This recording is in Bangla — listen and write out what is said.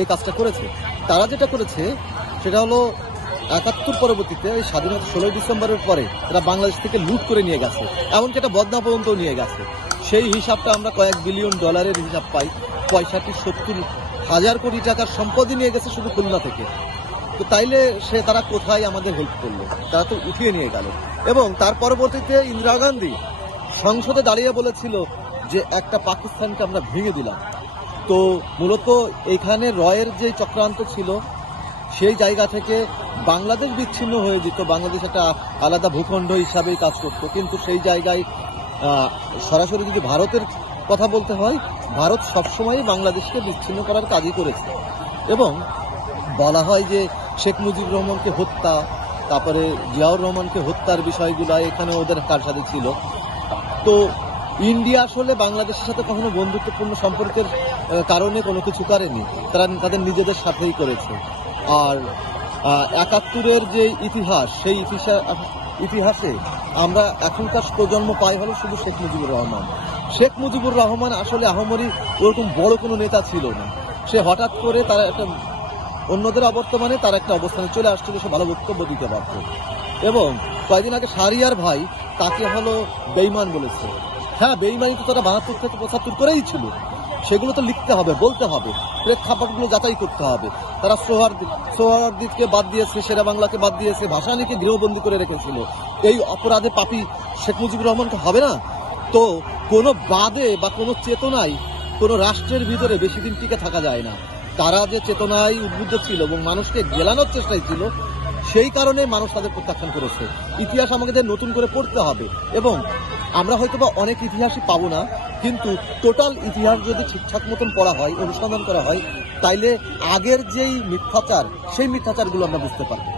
এই কাজটা করেছে। তারা যেটা করেছে সেটা হলো ৭১ পরবর্তীতে এই স্বাধীনতা ১৬ই ডিসেম্বরের পরে তারা বাংলাদেশ থেকে লুট করে নিয়ে গেছে, এমনকি একটা বদনা পর্যন্ত নিয়ে গেছে। সেই হিসাবটা আমরা কয়েক বিলিয়ন ডলারের হিসাব পাই। ৬৫-৭০ কোটি টাকার সম্পদই নিয়ে গেছে শুধু খুলনা থেকে। তো তাইলে তারা কোথায় আমাদের হেল্প করলো? তারা তো উঠিয়ে নিয়ে গেল। এবং তার পরবর্তীতে ইন্দিরা গান্ধী সংসদে দাঁড়িয়ে বলেছিল যে একটা পাকিস্তানকে আমরা ভেঙে দিলাম। তো মূলত এখানে রয়ের যে চক্রান্ত ছিল সেই জায়গা থেকে বাংলাদেশ বিচ্ছিন্ন হয়ে যেত, বাংলাদেশ একটা আলাদা ভূখণ্ড হিসাবেই কাজ করত। কিন্তু সেই জায়গায় সরাসরি যদি ভারতের কথা বলতে হয়, ভারত সবসময়ই বাংলাদেশকে বিচ্ছিন্ন করার কাজই করেছে। এবং বলা হয় যে শেখ মুজিবুর রহমানকে হত্যা, তারপরে জিয়াউর রহমানকে হত্যার বিষয়গুলো এখানে ওদের কারসাজি ছিল। তো ইন্ডিয়া আসলে বাংলাদেশের সাথে কখনো বন্ধুত্বপূর্ণ সম্পর্কের কারণে কোনো কিছু করেনি, তারা তাদের নিজেদের সাথেই করেছে। আর ৭১-এর যে ইতিহাস, সেই ইতিহাসে আমরা এখনকার প্রজন্ম পাই হলো শুধু শেখ মুজিবুর রহমান। শেখ মুজিবুর রহমান আসলে আহামরি ওরকম বড় কোনো নেতা ছিল না। সে হঠাৎ করে তারা একটা অন্যদের অবর্তমানে তার একটা অবস্থানে চলে আসছিল, সে ভালো বক্তব্য দিতে পারত। এবং কয়েকদিন আগে শাহরিয়ার ভাই তাকে হলো বেঈমান বলেছে। হ্যাঁ, বেঈমানি তো তারা ৭২ থেকে ৭৫ করেই ছিল, সেগুলো তো লিখতে হবে, বলতে হবে, প্রেক্ষাপটগুলো যাচাই করতে হবে। তারা সোহরাওয়ার্দীকে বাদ দিয়েছে, শেরা বাংলাকে বাদ দিয়েছে, ভাসানীকে গৃহবন্দী করে রেখেছিল। এই অপরাধে পাপী শেখ মুজিবুর রহমানকে হবে না? তো কোনো বাদে বা কোনো চেতনায় কোনো রাষ্ট্রের ভিতরে বেশি দিন টিকে থাকা যায় না। তারা যে চেতনায় উদ্বুদ্ধ ছিল এবং মানুষকে গেলানোর চেষ্টায় ছিল, সেই কারণে মানুষ তাদের প্রত্যাখ্যান করেছে। ইতিহাস আমাদের নতুন করে পড়তে হবে। এবং আমরা হয়তো বা অনেক ইতিহাসই পাবো না, কিন্তু টোটাল ইতিহাস যদি ঠিকঠাক মতন পড়া হয়, অনুসন্ধান করা হয়, তাইলে আগের যেই মিথ্যাচার, সেই মিথ্যাচারগুলো আমরা বুঝতে পারবো।